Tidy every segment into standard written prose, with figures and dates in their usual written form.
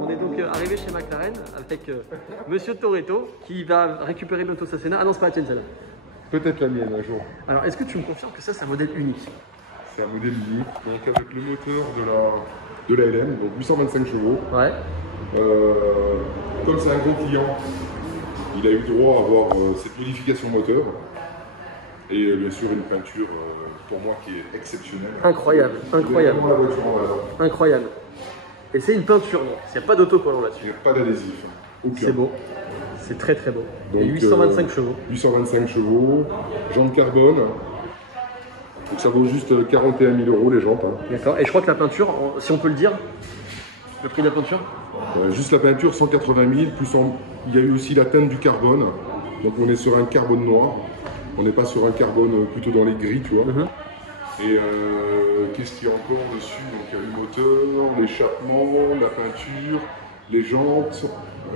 On est donc arrivé chez McLaren avec Monsieur Toretto qui va récupérer bientôt sa Senna. Ah non, c'est pas la tienne celle-là. Peut-être la mienne un jour. Alors, est-ce que tu me confirmes que ça, c'est un modèle unique? C'est un modèle unique, donc avec le moteur de la LM, donc 825 chevaux. Ouais. Comme c'est un gros client, il a eu droit à avoir cette modification moteur. Et bien sûr une peinture pour moi qui est exceptionnelle. Incroyable, incroyable. La voiture en valeur. Incroyable. Et c'est une peinture, il n'y a pas d'autocollant là-dessus. Il n'y a pas d'adhésif. C'est beau. C'est très très beau. Donc, et 825 chevaux. 825 chevaux, jantes carbone. Donc ça vaut juste 41 000 € les jantes. Hein. D'accord. Et je crois que la peinture, si on peut le dire, le prix de la peinture juste la peinture 180 000, plus il y a eu aussi la teinte du carbone. Donc on est sur un carbone noir. On n'est pas sur un carbone plutôt dans les gris, tu vois. Et qu'est-ce qu'il y a encore dessus? Donc il y a le moteur, l'échappement, la peinture, les jantes.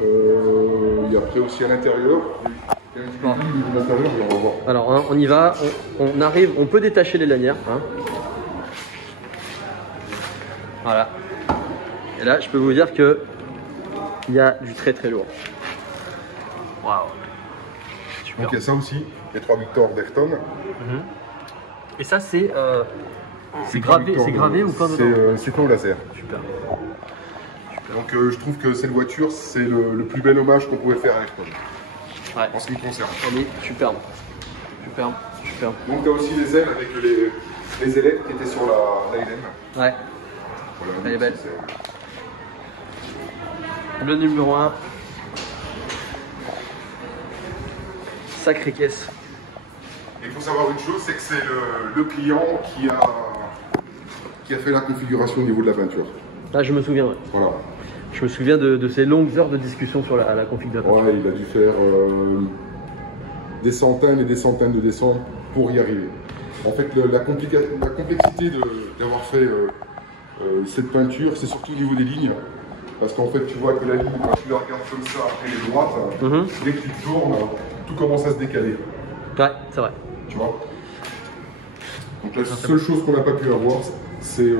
Il y a après aussi à l'intérieur. Alors hein, on y va, on arrive, on peut détacher les lanières. Hein. Voilà. Et là, je peux vous dire que il y a du très très lourd. Waouh. Donc il y a ça aussi, les 3 Victor d'Ayrton. Et ça c'est gravé ou pas dedans? C'est pas au laser. Super. Donc je trouve que cette voiture, c'est le plus bel hommage qu'on pouvait faire à Ayrton. Ouais. En ce qui me concerne. On est superbe. Superbe. Superbe. Donc tu as aussi les ailes avec les ailettes qui étaient sur la LM. Ouais. Voilà, elle est belle. Le numéro 1. Sacrée caisse. Il faut savoir une chose, c'est que c'est le client qui a fait la configuration au niveau de la peinture. Là, je me souviens. Ouais. Voilà. Je me souviens de ces longues heures de discussion sur la config de la peinture. Ouais, il a dû faire des centaines et des centaines de dessins pour y arriver. En fait, la complexité d'avoir fait cette peinture, c'est surtout au niveau des lignes. Parce qu'en fait, tu vois que la ligne, quand tu la regardes comme ça, après les droites, dès que tu tournes, tout commence à se décaler. Ouais, c'est vrai. Tu vois? Donc la seule chose qu'on n'a pas pu avoir, c'est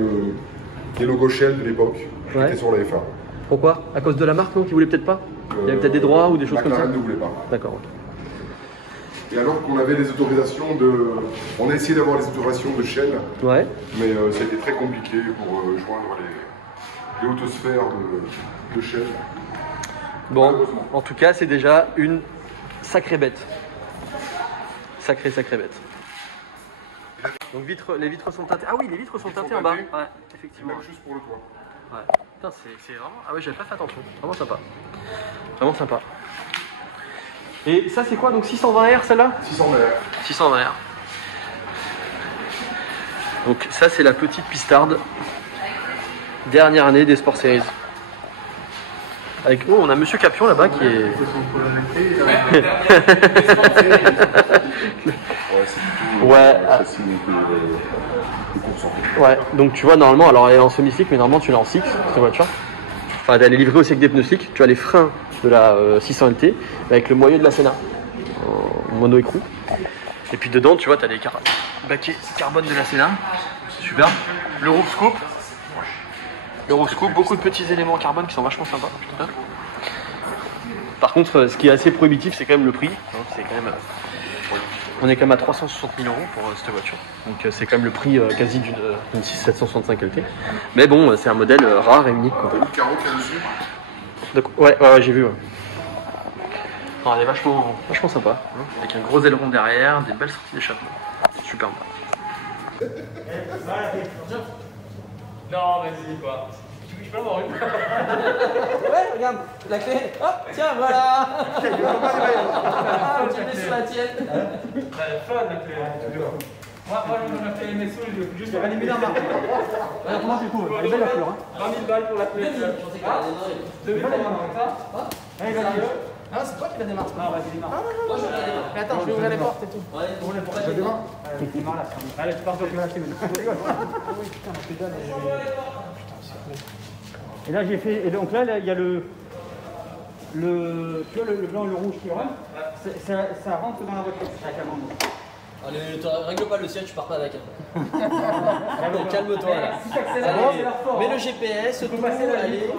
les logos Shell de l'époque qui étaient sur la F1. Pourquoi? À cause de la marque, non? Qui voulait peut-être pas? Il y avait peut-être des droits ou des choses comme ça? McLaren ne voulait pas. D'accord. Et alors qu'on avait les autorisations de... On a essayé d'avoir les autorisations de Shell, ouais. Mais ça a été très compliqué pour joindre les autosphères de Shell. Bon, en tout cas, c'est déjà une sacrée bête. Sacrée bête. Donc les vitres sont teintées. Ah oui, les vitres sont teintées en bas. Ouais, effectivement. Même juste pour le toit. Ouais. Putain, c'est vraiment... Ah ouais, j'avais pas fait attention. Vraiment sympa. Vraiment sympa. Et ça, c'est quoi? Donc 620R celle-là? 620R. 620R. Donc ça, c'est la petite pistarde. Dernière année des Sport Series. Avec nous, on a Monsieur Capion là-bas qui est... Ouais, donc tu vois, normalement, alors elle est en semi-slick, mais normalement tu l'as en six, cette voiture. Enfin, elle est livrée aussi avec des pneus slick. Tu as les freins de la 600 LT, avec le moyeu de la Senna, en mono écrou. Et puis dedans, tu vois, tu as les baquets carbone de la Senna. Super. Le roof scoop. Le roof scoop, beaucoup de petits éléments carbone qui sont vachement sympas. Par contre, ce qui est assez prohibitif, c'est quand même le prix. C'est quand même... On est quand même à 360 000 € pour cette voiture. Donc c'est quand même le prix quasi d'une 765 LT. Mais bon, c'est un modèle rare et unique. Quoi. Le carreau qu'il y a dessus. Donc, ouais, j'ai vu. Ouais. Non, elle est vachement sympa. Hein, avec un gros aileron derrière, des belles sorties d'échappement. Superbe. Non, vas-y, quoi. Je peux avoir une. Ouais, regarde, la clé. Hop, tiens, voilà. Tu mets sur la tienne. Fun, la clé. Moi, on a fait mes sous, juste pour animer la marque. Comment tu trouves? Elle est belle la fleur. 20 000 balles pour la clé. 2 000 pour la marque. Allez, vas-y. Ah, c'est toi qui la démarre. Non, vas-y, démarre. Moi, je vais la démarrer. Mais attends, je vais ouvrir les portes et tout. Ouais, Je démarre. Allez, démarre là. Allez, tu pars sur la clé maintenant. Ah oui, putain, je te donne. Et là, j'ai fait. Et donc là, il y a le. Tu vois, le blanc et le rouge qui rentrent. Ça rentre dans la voiture. Avec la bande. Allez, règle pas le ciel, tu pars pas avec. Calme-toi Calme-toi là. Si t'accélères, c'est leur fort. Mets le GPS, Tu peux passer la allez. vitre.